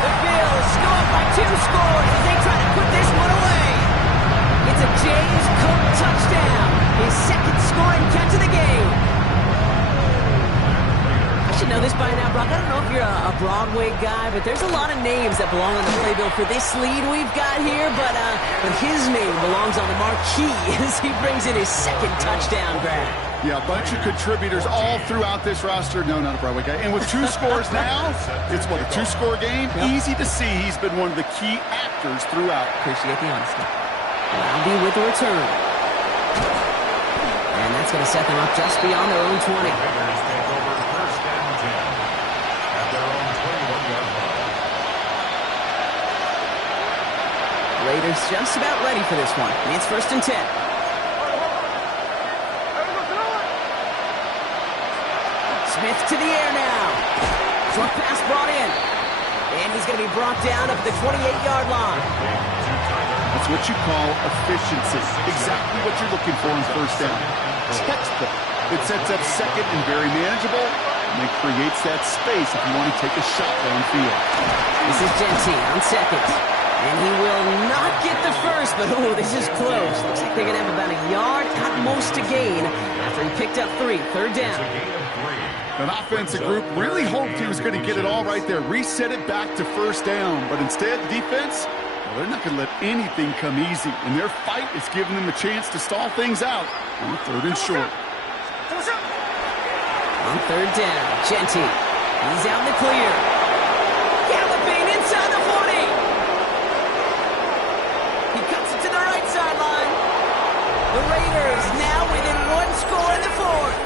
The Bills go up by 2 scores as they try to put this one away. It's a James Cook touchdown. His 2nd scoring catch of the game. I should know this by now, Brock. I don't know if you're a Broadway guy, but there's a lot of names that belong on the playbill for this lead we've got here, but his name belongs on the marquee as he brings in his 2nd touchdown grab. Yeah, a bunch of contributors all throughout this roster. No, not a Broadway guy. And with 2 scores now, it's what, a 2-score game? Yep. Easy to see he's been one of the key actors throughout. Appreciate the honesty. Roundy with the return. And that's going to set them up just beyond their own 20. Raiders just about ready for this one. And it's 1st and 10. Smith to the air now. Short pass brought in. And he's going to be brought down up at the 28-yard line. That's what you call efficiency. Exactly what you're looking for in 1st down. Textbook. It sets up 2nd and very manageable, and it creates that space if you want to take a shot downfield. This is Genty on 2nd. And he will not get the 1st, but this is close. Looks like they're going to have about a yard at most to gain after he picked up 3. 3rd down. An offensive group really hoped he was going to get it all right there, reset it back to 1st down. But instead, the defense, well, they're not going to let anything come easy. And their fight is giving them a chance to stall things out on 3rd and short. On 3rd down, Genty. He's out in the clear. Galloping inside the 40. He cuts it to the right sideline. The Raiders now within 1 score in the 4th.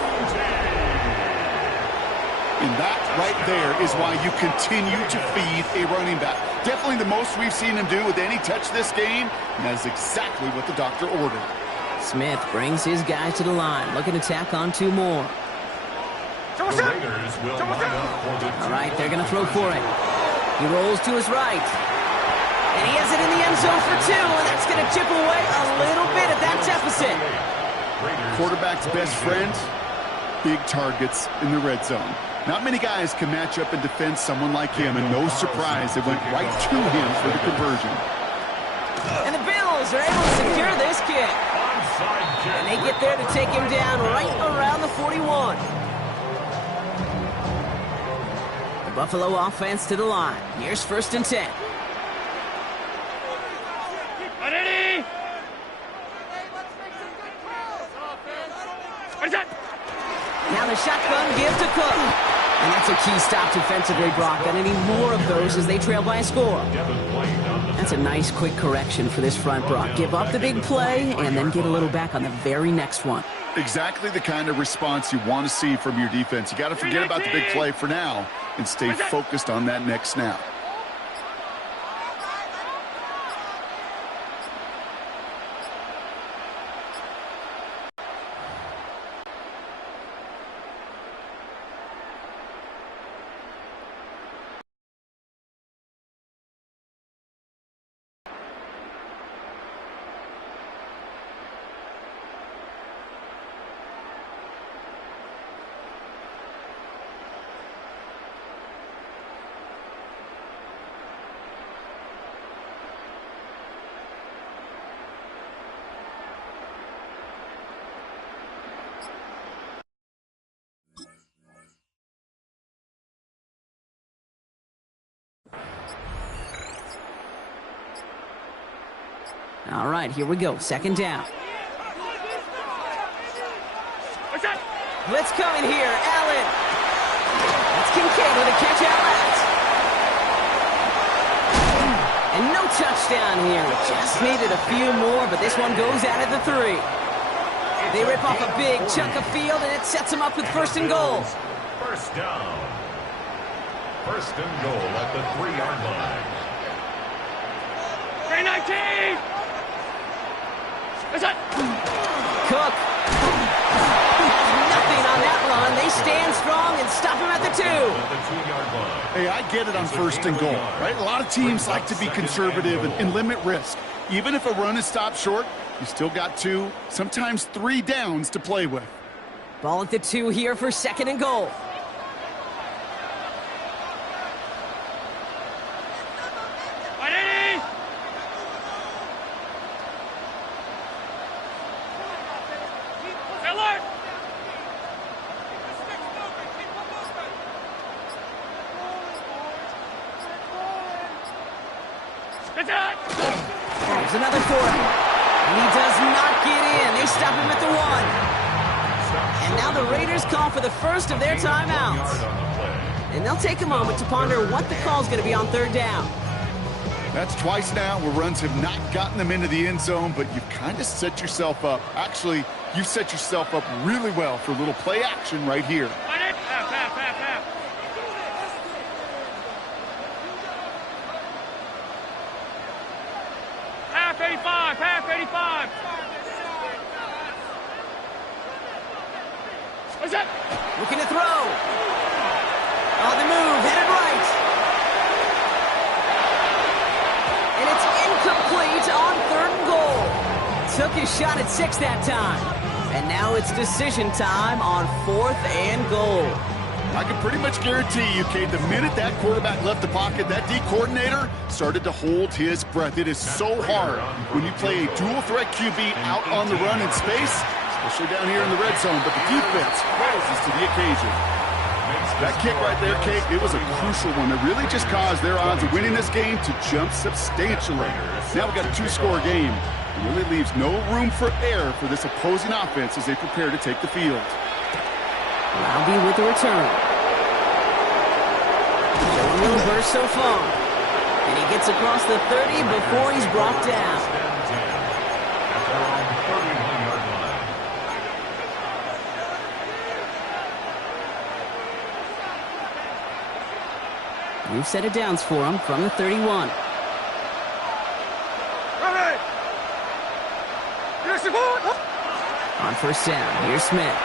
And that right there is why you continue to feed a running back. Definitely the most we've seen him do with any touch this game, and that is exactly what the doctor ordered. Smith brings his guys to the line, looking to tack on 2 more. The Raiders will line up for the all right, they're going to throw for it. He rolls to his right. And he has it in the end zone for 2, and that's going to chip away a little bit at that deficit. Quarterback's best friend, big targets in the red zone. Not many guys can match up and defend someone like him, and no surprise, it went right to him for the conversion. And the Bills are able to secure this kick. And they get there to take him down right around the 41. The Buffalo offense to the line. Here's 1st and 10. Now the shotgun give to Cook. And that's a key stop defensively, Brock. Got any more of those as they trail by a score. That's a nice quick correction for this front, Brock. Give up the big play and then get a little back on the very next one. Exactly the kind of response you want to see from your defense. You got to forget about the big play for now and stay focused on that next snap. All right, here we go. 2nd down. Blitz coming here. Allen. That's Kincaid with a catch out left. And no touchdown here. Just needed a few more, but this one goes out at the 3. They rip off a big chunk of field, and it sets them up with first and goal. First down. First and goal at the 3-yard line. 319! Is it? Cook. Nothing on that run. They stand strong and stop him at the 2. At the 2-yard line. Hey, I get it on first and goal, right? A lot of teams like to be conservative and limit risk. Even if a run is stopped short, you still got 2, sometimes 3 downs to play with. Ball at the 2 here for second and goal. There's another 4. And he does not get in. They stop him at the 1. And now the Raiders call for the first of their timeouts. And they'll take a moment to ponder what the call is going to be on third down. That's twice now where runs have not gotten them into the end zone, but you've kind of set yourself up. Actually, you've set yourself up really well for a little play action right here. Half 85, half 85. What's that? Looking to throw. On the move, headed right. And it's incomplete on third and goal. Took his shot at 6 that time. And now it's decision time on 4th and goal. I can pretty much guarantee you, Kate, the minute that quarterback left the pocket, that D coordinator started to hold his breath. It is so hard when you play a dual-threat QB out on the run in space, especially down here in the red zone, but the defense rises to the occasion. That kick right there, Kate, it was a crucial one that really just caused their odds of winning this game to jump substantially. Now we've got a 2-score game. It really leaves no room for error for this opposing offense as they prepare to take the field. Roundy with the return. Real burst so far. And he gets across the 30 before he's brought down. New set of downs for him from the 31. On first down, here's Smith.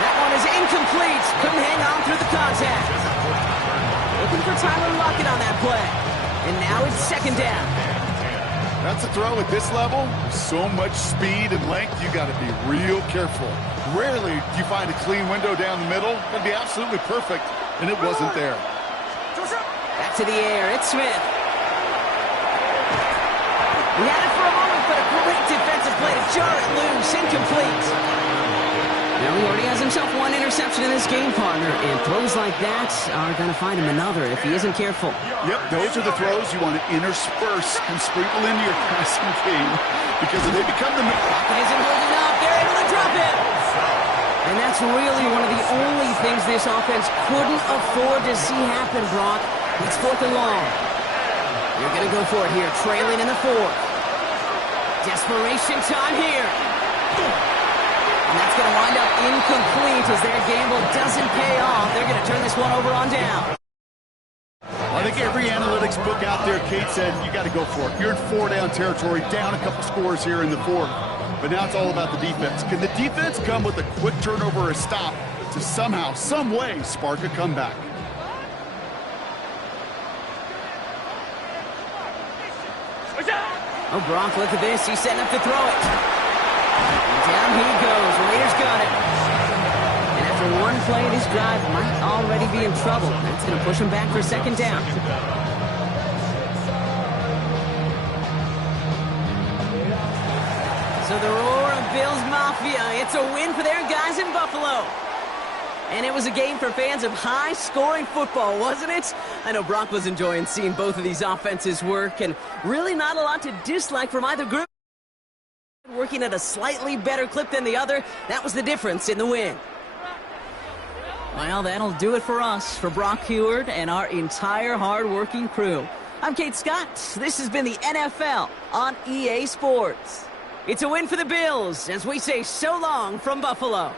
That one is incomplete. Couldn't hang on through the contact. Looking for Tyler Lockett on that play. And now it's second down. That's a throw at this level. So much speed and length, you got to be real careful. Rarely do you find a clean window down the middle. That'd be absolutely perfect, and it wasn't there. Back to the air, it's Smith. He had it for a moment, but a great defensive play to jar it loose, incomplete. Now he already has himself one interception in this game, partner, and throws like that are going to find him another if he isn't careful. Yep, those are the throws you want to intersperse and sprinkle into your passing game, because if they become the... Lockett isn't holding up, they're able to drop it. And that's really one of the only things this offense couldn't afford to see happen, Brock. It's 4th and long. You're going to go for it here, trailing in the 4th. Desperation time here. And that's going to wind up incomplete as their gamble doesn't pay off. They're going to turn this one over on down. I think every analytics book out there, Kate, said you got to go for it. You're in 4-down territory, down a couple scores here in the 4th. But now it's all about the defense. Can the defense come with a quick turnover or a stop to somehow, some way, spark a comeback? Oh, Brock, look at this. He's setting up to throw it. And down he goes. Raiders got it. And after one play, this drive might already be in trouble. That's going to push him back for second down. So the roar of Bills Mafia. It's a win for their guys in Buffalo. And it was a game for fans of high-scoring football, wasn't it? I know Brock was enjoying seeing both of these offenses work, and really not a lot to dislike from either group. working at a slightly better clip than the other. That was the difference in the win. Well, that'll do it for us, for Brock Heward and our entire hard-working crew. I'm Kate Scott. This has been the NFL on EA Sports. It's a win for the Bills as we say so long from Buffalo.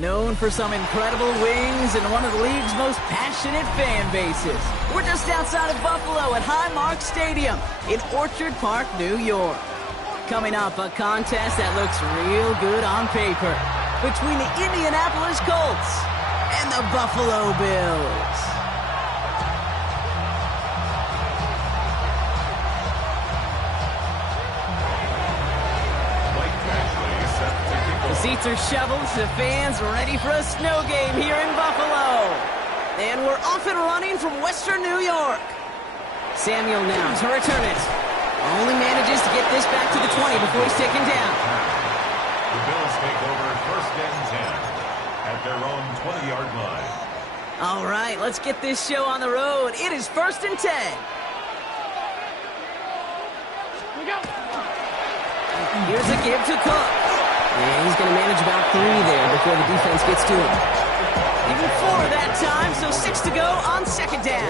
known for some incredible wings and one of the league's most passionate fan bases. We're just outside of Buffalo at Highmark Stadium in Orchard Park, New York. Coming up, a contest that looks real good on paper between the Indianapolis Colts and the Buffalo Bills. The seats are shoveled, the fans ready for a snow game here in Buffalo. And we're off and running from Western New York. Samuel now to return it. Only manages to get this back to the 20 before he's taken down. The Bills take over first and 10 at their own 20-yard line. All right, let's get this show on the road. It is first and 10. We go. Here's a give to Cook. And he's going to manage about 3 there before the defense gets to him. Even 4 that time, so 6 to go on second down.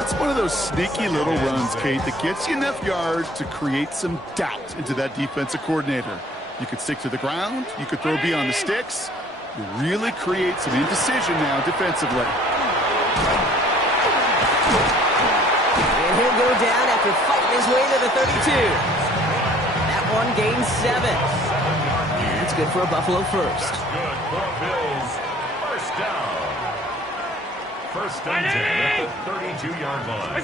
It's one of those sneaky little runs, Kate, that gets you enough yards to create some doubt into that defensive coordinator. You could stick to the ground. You could throw beyond the sticks. You really create some indecision now defensively. And he'll go down after fighting his way to the 32. That one gains 7. And that's good for a Buffalo first. Good for Bills. First down. First and 10 at the 32-yard line.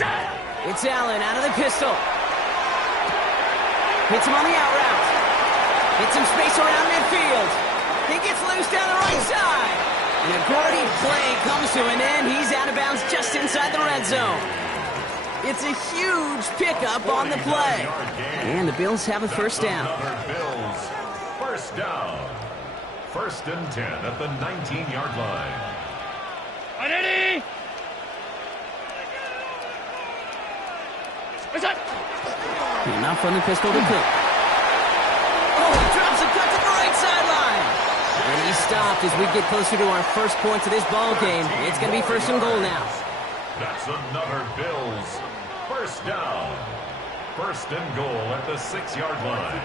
It's Allen out of the pistol. Hits him on the out route. Hits some space around midfield. He gets loose down the right side. And a gritty play comes to an end. He's out of bounds just inside the red zone. It's a huge pickup on the play. And the Bills have a first down. Bills. First down. First and 10 at the 19-yard line. Ready? Enough from the pistol to Cook. Oh, he drops a cut to the right sideline. And he's stopped as we get closer to our first points of this ball game. It's going to be first and goal now. That's another Bills. First down. First and goal at the 6-yard line.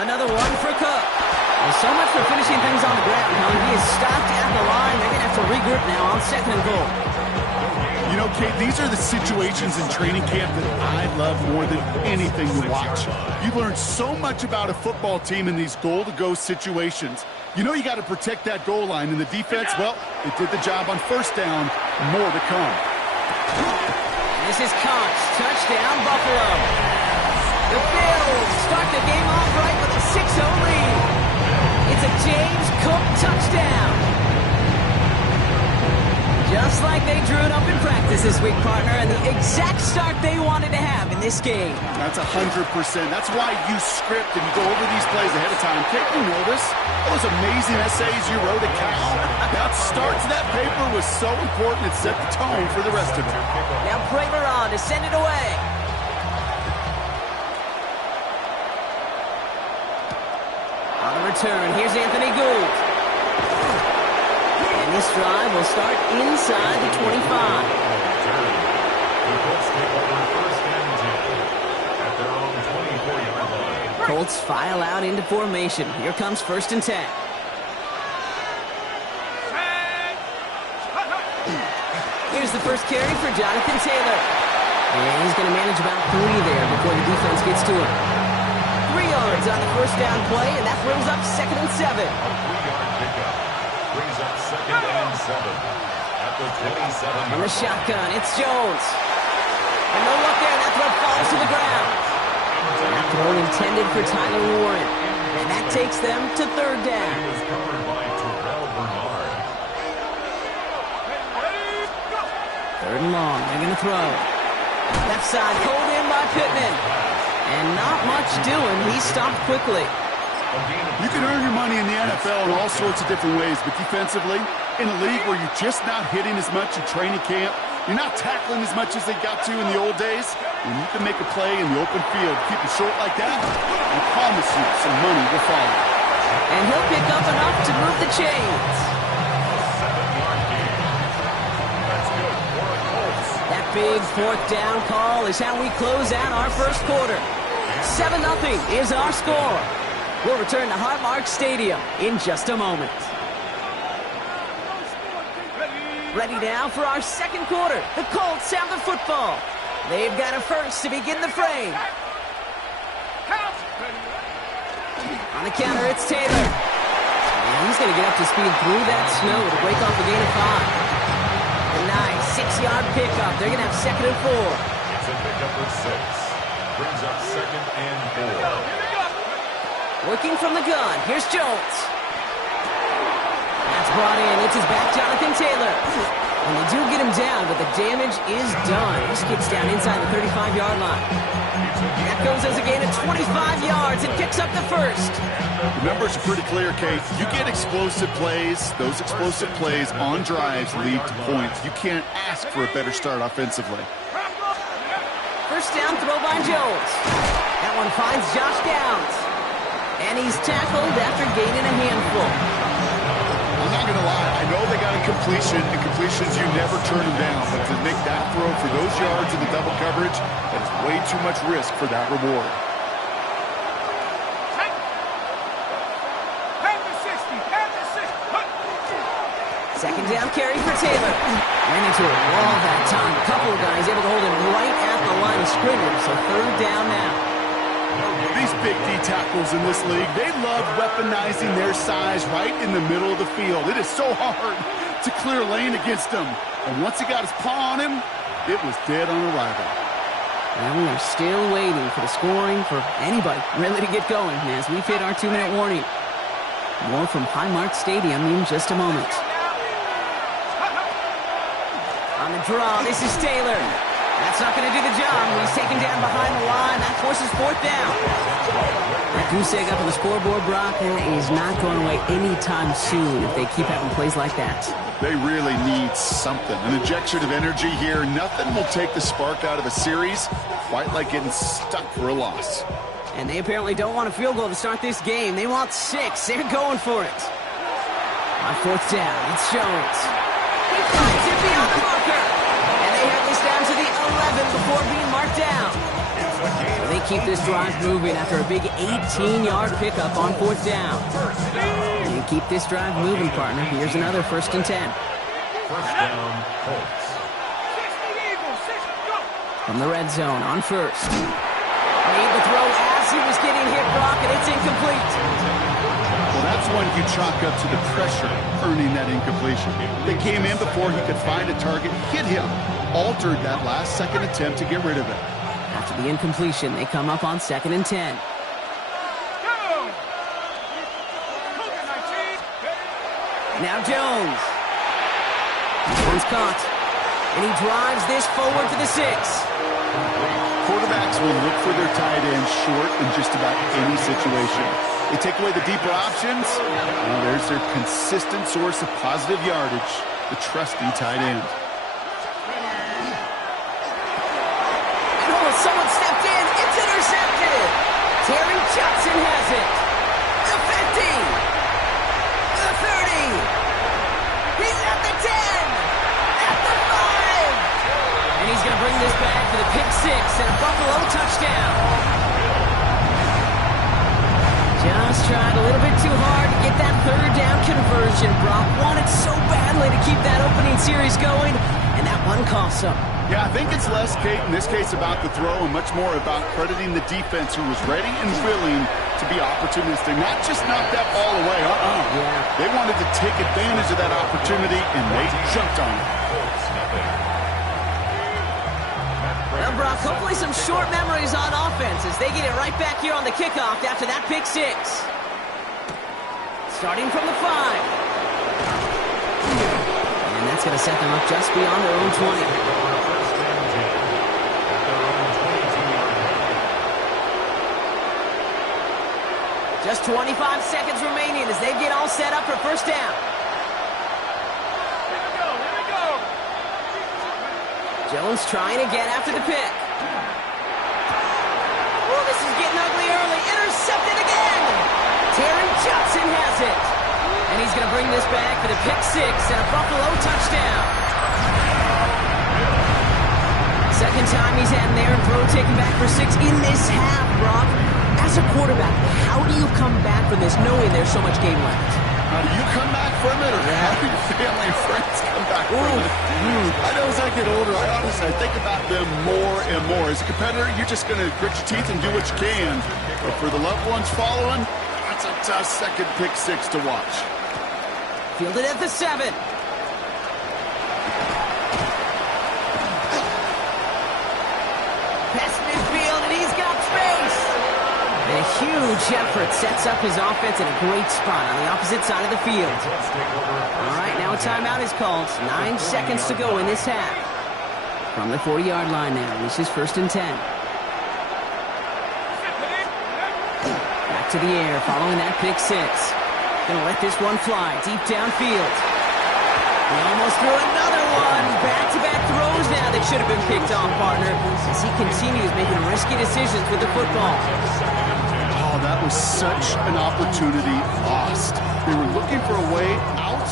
Another one for Cook. Well, so much for finishing things on the ground, huh? He is stopped at the line. They're going to have to regroup now on second and goal. You know, Kate, these are the situations in training camp that I love more than anything to watch. You learn so much about a football team in these goal-to-go situations. You know you got to protect that goal line, and the defense, well, they did the job on first down. More to come. This is Cox. Touchdown, Buffalo. The Bills start the game off right with a 6-0 lead. It's a James Cook touchdown. Just like they drew it up in practice this week, partner, and the exact start they wanted to have in this game. That's 100%. That's why you script and you go over these plays ahead of time. Kate, you know this. Those amazing essays you wrote at Cal. That start to that paper was so important. It set the tone for the rest of it. Now Prater on to send it away. On the return, here's Anthony Gould. And this drive will start inside the 25. Colts file out into formation. Here comes first and 10. Here's the first carry for Jonathan Taylor. And he's going to manage about 3 there before the defense gets to him. 3 yards on the first down play, and that brings up second and 7. A 3-yard pickup brings up second and 7 at the 27. On the shotgun, it's Jones. And no look there, that throw falls to the ground. That throw intended for Tyler Warren. And that takes them to third down. It was covered by Terrell Bernard. Third and long, they're going to throw. Left side, pulled in by Pittman. And not much doing, he stopped quickly. You can earn your money in the NFL in all sorts of different ways, but defensively, in a league where you're just not hitting as much in training camp, you're not tackling as much as they got to in the old days, when you can make a play in the open field, keep it short like that, I promise you some money will follow. And he'll pick up enough to move the chains. That big fourth down call is how we close out our first quarter. 7-0 is our score. We'll return to Highmark Stadium in just a moment. Ready now for our second quarter. The Colts have the football. They've got a first to begin the frame. On the counter, it's Taylor. And he's going to get up to speed through that snow to break off a gain of 5. A nice 6-yard pickup. They're going to have second and 4. It's a pickup of 6. Brings up second and 4. Working from the gun. Here's Jones. That's brought in. It's his back, Jonathan Taylor. And they do get him down, but the damage is done. This gets down inside the 35-yard line. That goes as a gain of 25 yards and picks up the first. The numbers are pretty clear, Kate. You get explosive plays. Those explosive plays on drives lead to points. You can't ask for a better start offensively. First down throw by Jones. That one finds Josh Downs. And he's tackled after gaining a handful. I'm not going to lie. I know they got a completion, and completions, you never turn them down. But to make that throw for those yards in the double coverage, that is way too much risk for that reward. Second down carry for Taylor. Ran into a wall that time. A couple of guys able to hold him right at the line of scrimmage. So third down now. These big D tackles in this league, they love weaponizing their size right in the middle of the field. It is so hard to clear lane against them. And once he got his paw on him, it was dead on arrival. And we are still waiting for the scoring for anybody really to get going as we've hit our 2-minute warning. More from Highmark Stadium in just a moment. On the draw, this is Taylor. That's not going to do the job. He's taken down behind the line. That forces fourth down. That goose egg up on the scoreboard, Brock, is not going away anytime soon if they keep having plays like that. They really need something. An injection of energy here. Nothing will take the spark out of a series quite like getting stuck for a loss. And they apparently don't want a field goal to start this game. They want 6. They're going for it. On fourth down, it's Jones. He finds it beyond the marker. And they have this down to the 11 before being marked down. They keep this drive moving after a big 18-yard pickup on fourth down. They keep this drive moving, partner. Here's another first and 10. First down, Colts. From the red zone on first. Made the throw as he was getting hit, Brock, and it's incomplete. Well, that's one you chalk up to the pressure earning that incompletion. They came in before he could find a target, hit him, altered that last-second attempt to get rid of it. After the incompletion, they come up on second and 10. Now Jones. This one's caught. And he drives this forward to the 6. Quarterbacks will look for their tight end short in just about any situation. They take away the deeper options. Well, there's their consistent source of positive yardage, the trusty tight end. Oh, someone stepped in. It's intercepted. Terry Johnson has it. The 50. The 30. He's at the 10. At the 5. And he's going to bring this back for the pick 6 and a Buffalo touchdown. Just tried a little bit too hard to get that third down conversion. Brock wanted so badly to keep that opening series going, and that one cost him. Yeah, I think it's less, Kate, in this case about the throw and much more about crediting the defense who was ready and willing to be opportunistic. Not just knock that ball away. Yeah. They wanted to take advantage of that opportunity, and they jumped on it. Well, Brock, hopefully some short memories on offense as they get it right back here on the kickoff after that pick 6. Starting from the 5. And that's going to set them up just beyond their own 20. Just 25 seconds remaining as they get all set up for first down. Jones trying to get after the pick. Oh, this is getting ugly early. Intercepted again. Terry Johnson has it. And he's going to bring this back for the pick 6 and a Buffalo touchdown. Second time he's had an errant throw taken back for 6 in this half, Brock. As As a quarterback, how do you come back from this knowing there's so much game left? How do you come back from it, or how do your family and friends come back from it? I know as I get older, I think about them more and more. As a competitor, you're just going to grit your teeth and do what you can. But for the loved ones following, that's a tough second pick six to watch. Fielded at the 7. Past midfield, and he's got space. A huge effort sets up his offense in a great spot on the opposite side of the field. All right, now a timeout is called. 9 seconds to go in this half. From the 40-yard line now, this is 1st and 10. Back to the air, following that pick 6. Gonna let this one fly deep downfield. He almost threw another one. Back-to-back throws now that should have been picked off, partner, as he continues making risky decisions with the football. Oh, that was such an opportunity lost. They were looking for a way out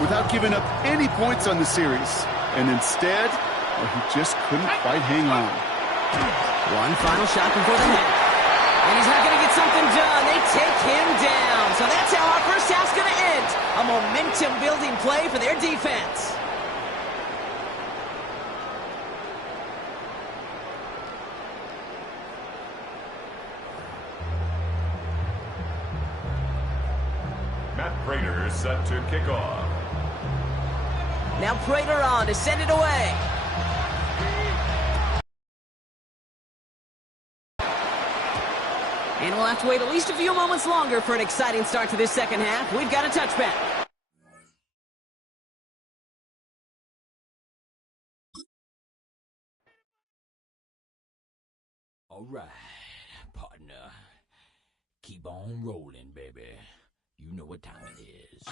without giving up any points on the series. And instead, well, he just couldn't quite hang on. One final shot before the half. And he's not going to get something done. They take him down. So that's how our first half's going to end. A momentum-building play for their defense. Matt Prater set to kick off. Now Prater on to send it away. And we'll have to wait at least a few moments longer for an exciting start to this second half. We've got a touchback. All right, partner. Keep on rolling, baby. You know what time it is.